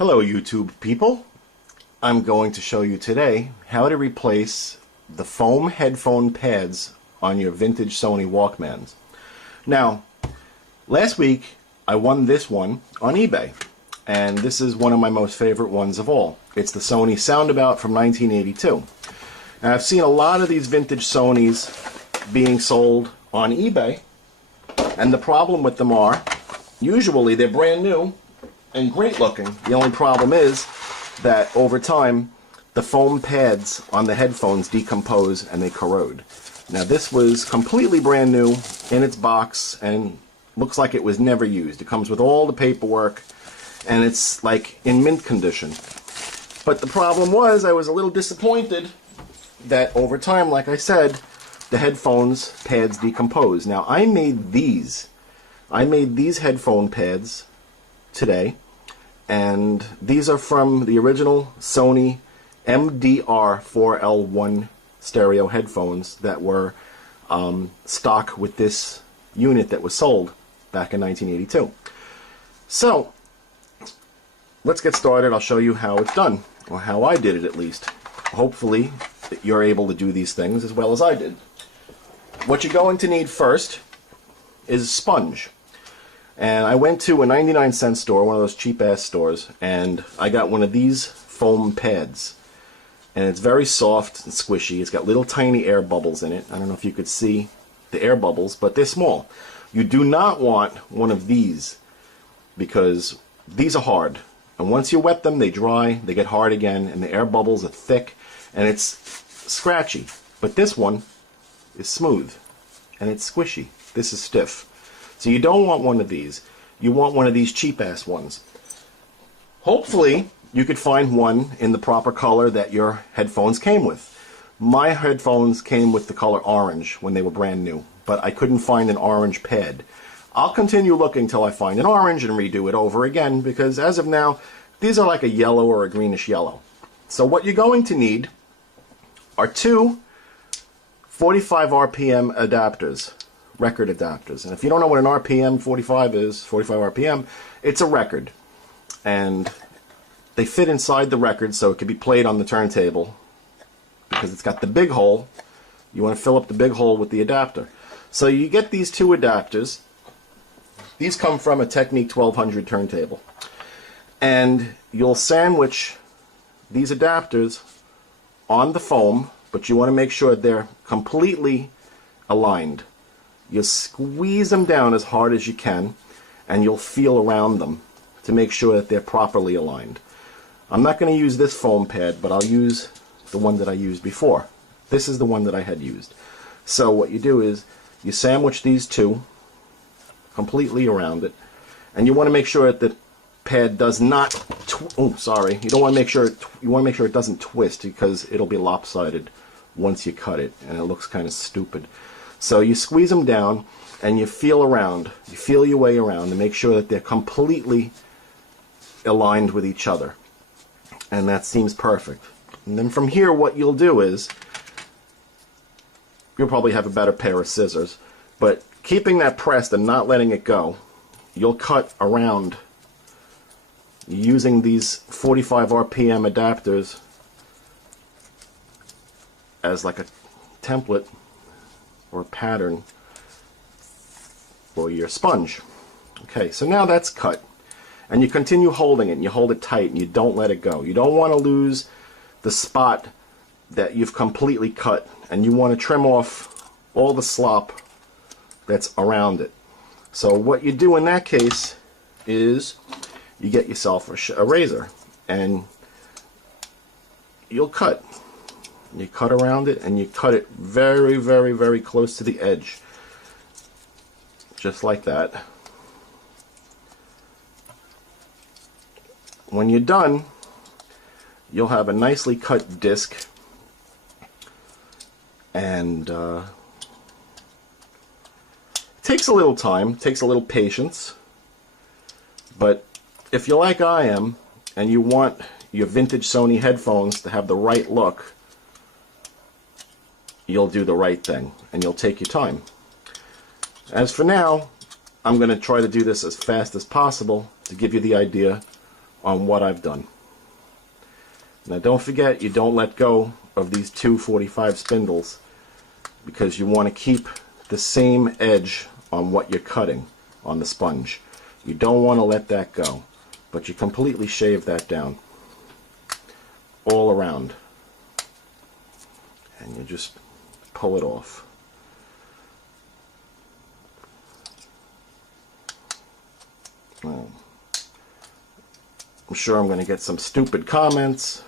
Hello YouTube people. I'm going to show you today how to replace the foam headphone pads on your vintage Sony Walkmans. Now, last week I won this one on eBay, and this is one of my most favorite ones of all. It's the Sony Soundabout from 1982. Now, I've seen a lot of these vintage Sonys being sold on eBay, and the problem with them are, usually they're brand new and great looking. The only problem is that over time the foam pads on the headphones decompose and they corrode. Now, this was completely brand new in its box and looks like it was never used. It comes with all the paperwork and it's like in mint condition. But the problem was, I was a little disappointed that over time, like I said, the headphones pads decompose. Now, I made these headphone pads today, and these are from the original Sony MDR4L1 stereo headphones that were stock with this unit that was sold back in 1982. So let's get started. I'll show you how it's done, or how I did it at least. Hopefully you're able to do these things as well as I did. What you're going to need first is sponge. And I went to a 99-cent store, one of those cheap-ass stores, and I got one of these foam pads. And it's very soft and squishy. It's got little tiny air bubbles in it. I don't know if you could see the air bubbles, but they're small. You do not want one of these, because these are hard. And once you wet them, they dry, they get hard again, and the air bubbles are thick, and it's scratchy. But this one is smooth, and it's squishy. This is stiff. So you don't want one of these. You want one of these cheap-ass ones. Hopefully, you could find one in the proper color that your headphones came with. My headphones came with the color orange when they were brand new, but I couldn't find an orange pad. I'll continue looking till I find an orange and redo it over again, because as of now, these are like a yellow or a greenish yellow. So what you're going to need are two 45 RPM adapters. Record adapters. And if you don't know what an RPM 45 is, 45 RPM, it's a record. And they fit inside the record so it can be played on the turntable, because it's got the big hole. You want to fill up the big hole with the adapter. So you get these two adapters. These come from a Technique 1200 turntable. And you'll sandwich these adapters on the foam, but you want to make sure they're completely aligned. You squeeze them down as hard as you can, and you'll feel around them to make sure that they're properly aligned. I'm not going to use this foam pad, but I'll use the one that I used before. This is the one that I had used. So what you do is you sandwich these two completely around it, and you want to make sure that the pad does not you want to make sure it doesn't twist, because it'll be lopsided once you cut it, and it looks kind of stupid. So you squeeze them down and you feel around. You feel your way around to make sure that they're completely aligned with each other. And that seems perfect. And then from here, what you'll do is, you'll probably have a better pair of scissors, but keeping that pressed and not letting it go, you'll cut around using these 45 RPM adapters as like a template or a pattern for your sponge. Okay, so now that's cut, and you continue holding it, and you hold it tight, and you don't let it go. You don't want to lose the spot that you've completely cut, and you want to trim off all the slop that's around it. So what you do in that case is you get yourself a razor, and you'll cut. You cut around it, and you cut it very, very, very close to the edge. Just like that. When you're done, you'll have a nicely cut disc, and it takes a little time, takes a little patience, but if you're like I am, and you want your vintage Sony headphones to have the right look, you'll do the right thing, and you'll take your time. As for now, I'm going to try to do this as fast as possible to give you the idea on what I've done. Now don't forget, you don't let go of these 245 spindles because you want to keep the same edge on what you're cutting on the sponge. You don't want to let that go, but you completely shave that down all around and you just pull it off. Well, I'm sure I'm going to get some stupid comments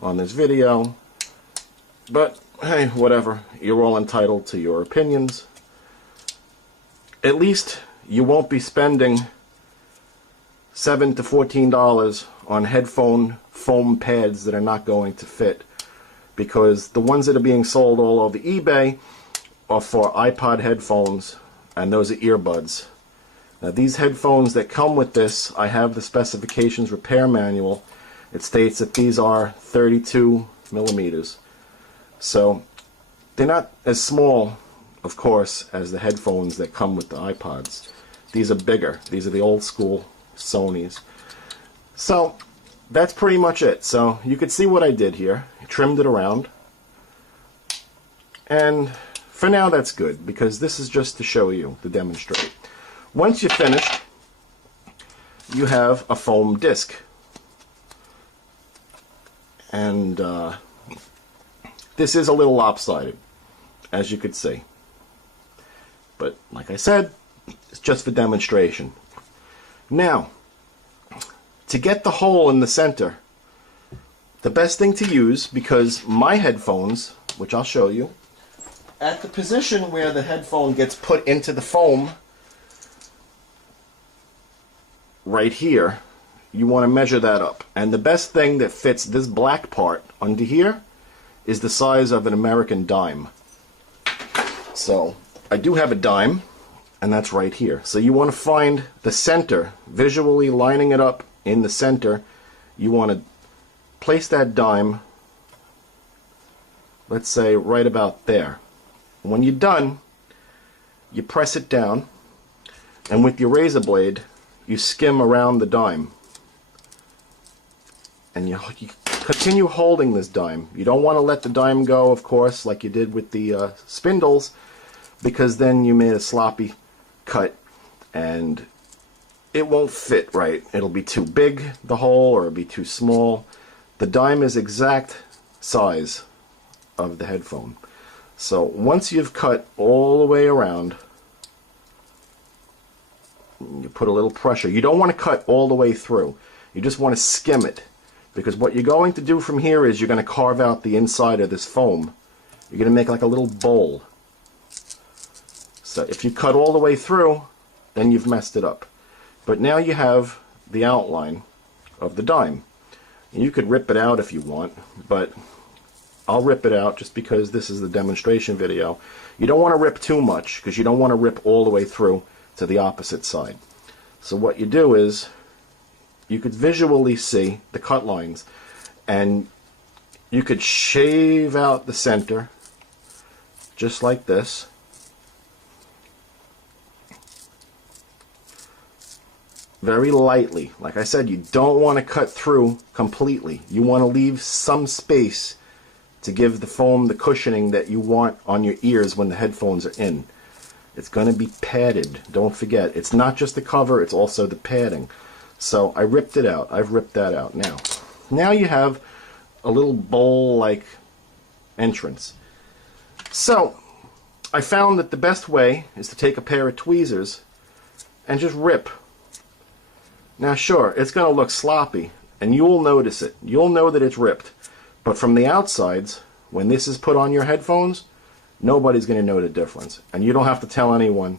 on this video, but hey, whatever. You're all entitled to your opinions. At least you won't be spending $7 to $14 on headphone foam pads that are not going to fit, because the ones that are being sold all over eBay are for iPod headphones, and those are earbuds. Now these headphones that come with this, I have the specifications repair manual. It states that these are 32 millimeters. So they're not as small, of course, as the headphones that come with the iPods. These are bigger. These are the old school Sonys. So that's pretty much it. So you could see what I did here. I trimmed it around. And for now that's good, because this is just to show you, to demonstrate. Once you're finished, you have a foam disc. And this is a little lopsided, as you could see. But like I said, it's just for demonstration. Now, to get the hole in the center, the best thing to use, because my headphones, which I'll show you, at the position where the headphone gets put into the foam, right here, you want to measure that up. And the best thing that fits this black part under here is the size of an American dime. So I do have a dime, and that's right here. So you want to find the center, visually lining it up in the center. You want to place that dime, let's say right about there. When you're done, you press it down, and with your razor blade you skim around the dime, and you continue holding this dime. You don't want to let the dime go, of course, like you did with the spindles, because then you made a sloppy cut and it won't fit right. It'll be too big, the hole, or it'll be too small. The dime is exact size of the headphone. So once you've cut all the way around, you put a little pressure. You don't want to cut all the way through. You just want to skim it, because what you're going to do from here is you're going to carve out the inside of this foam. You're going to make like a little bowl. So if you cut all the way through, then you've messed it up. But now you have the outline of the dime. And you could rip it out if you want, but I'll rip it out just because this is the demonstration video. You don't want to rip too much, because you don't want to rip all the way through to the opposite side. So what you do is you could visually see the cut lines, and you could shave out the center just like this. Very lightly. Like I said, you don't want to cut through completely. You want to leave some space to give the foam the cushioning that you want on your ears when the headphones are in. It's going to be padded. Don't forget, it's not just the cover, it's also the padding. So I ripped it out. I've ripped that out now. Now you have a little bowl-like entrance. So I found that the best way is to take a pair of tweezers and just rip. Now sure, it's going to look sloppy, and you'll notice it. You'll know that it's ripped. But from the outsides, when this is put on your headphones, nobody's going to know the difference. And you don't have to tell anyone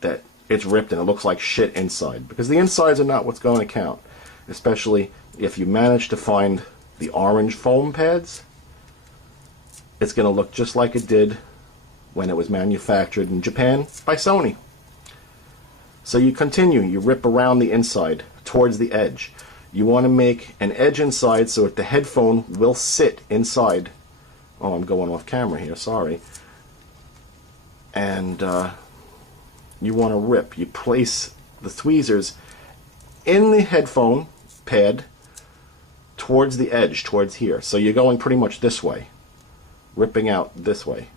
that it's ripped and it looks like shit inside, because the insides are not what's going to count. Especially if you manage to find the orange foam pads, it's going to look just like it did when it was manufactured in Japan by SONY. So you continue, you rip around the inside towards the edge. You want to make an edge inside so that the headphone will sit inside. Oh, I'm going off camera here, sorry. And you want to rip. You place the tweezers in the headphone pad towards the edge, towards here. So you're going pretty much this way, ripping out this way.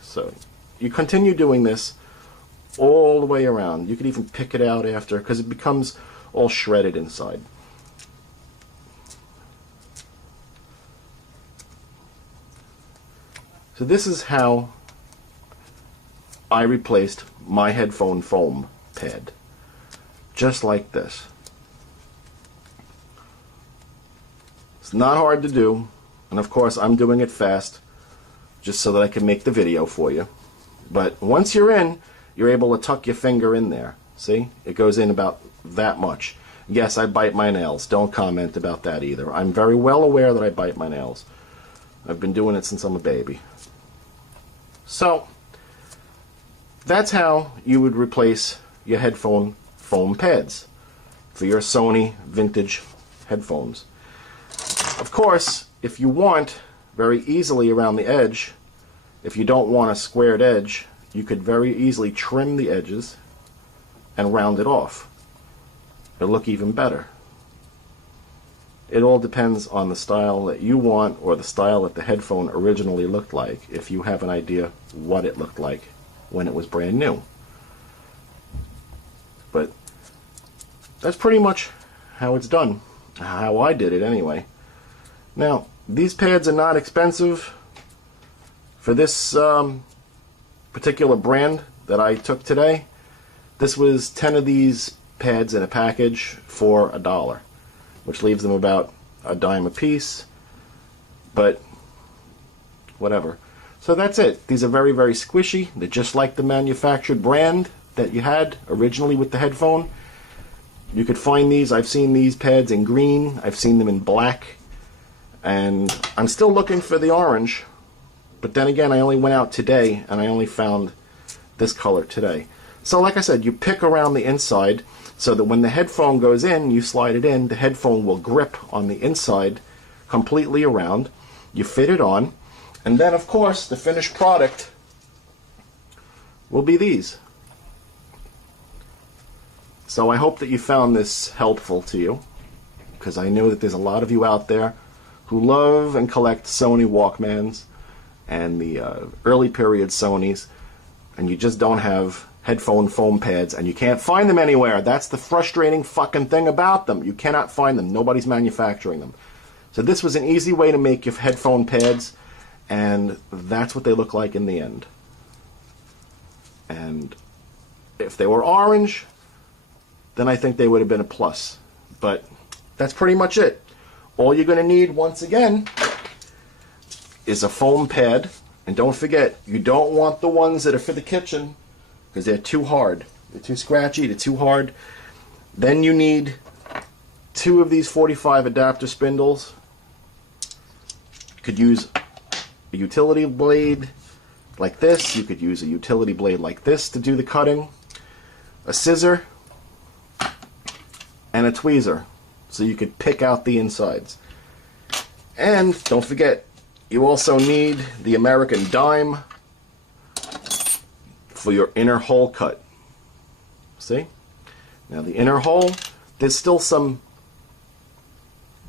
So you continue doing this all the way around. You could even pick it out after, because it becomes all shredded inside. So this is how I replaced my headphone foam pad. Just like this. It's not hard to do, and of course I'm doing it fast just so that I can make the video for you. But once you're in, you're able to tuck your finger in there. See? It goes in about that much. Yes, I bite my nails. Don't comment about that either. I'm very well aware that I bite my nails. I've been doing it since I'm a baby. So, that's how you would replace your headphone foam pads for your Sony vintage headphones. Of course, if you want very easily around the edge, if you don't want a squared edge, you could very easily trim the edges and round it off. It'll look even better. It all depends on the style that you want, or the style that the headphone originally looked like, if you have an idea what it looked like when it was brand new. But that's pretty much how it's done. How I did it anyway. Now, these pads are not expensive. For this particular brand that I took today, this was 10 of these pads in a package for $1, which leaves them about a dime a piece, but whatever. So that's it. These are very, very squishy. They're just like the manufactured brand that you had originally with the headphone. You could find these. I've seen these pads in green. I've seen them in black. And I'm still looking for the orange. But then again, I only went out today and I only found this color today. So like I said, you pick around the inside so that when the headphone goes in, you slide it in, the headphone will grip on the inside completely around. You fit it on, and then of course the finished product will be these. So I hope that you found this helpful to you, because I know that there's a lot of you out there who love and collect Sony Walkmans and the early period Sonys, and you just don't have headphone foam pads, and you can't find them anywhere. That's the frustrating fucking thing about them. You cannot find them. Nobody's manufacturing them. So this was an easy way to make your headphone pads, and that's what they look like in the end. And if they were orange, then I think they would have been a plus. But that's pretty much it. All you're going to need, once again, is a foam pad. And don't forget, you don't want the ones that are for the kitchen, because they're too hard. They're too scratchy, they're too hard. Then you need 2 of these 45 adapter spindles. You could use a utility blade like this. You could use a utility blade like this to do the cutting. A scissor and a tweezer, so you could pick out the insides. And don't forget, you also need the American dime for your inner hole cut. See? Now the inner hole, there's still some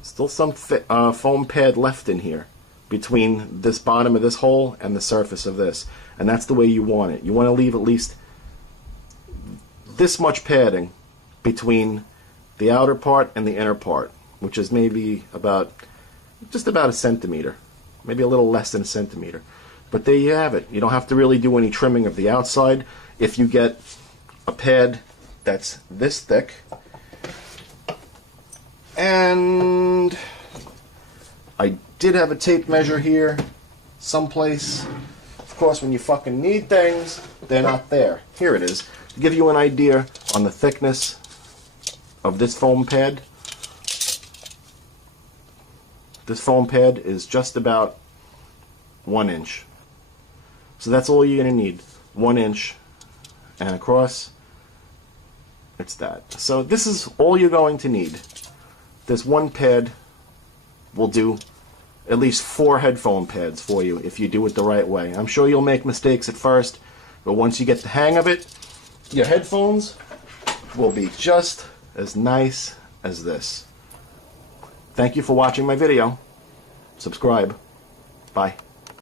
foam pad left in here between this bottom of this hole and the surface of this, and that's the way you want it. You want to leave at least this much padding between the outer part and the inner part, which is maybe just about a centimeter, maybe a little less than a centimeter. But there you have it. You don't have to really do any trimming of the outside. If you get a pad that's this thick, and I did have a tape measure here someplace. Of course, when you fucking need things, they're not there. Here it is. To give you an idea on the thickness of this foam pad, this foam pad is just about 1 inch. So that's all you're going to need, 1 inch, and across, it's that. So this is all you're going to need. This one pad will do at least 4 headphone pads for you if you do it the right way. I'm sure you'll make mistakes at first. But once you get the hang of it, your headphones will be just as nice as this. Thank you for watching my video. Subscribe. Bye.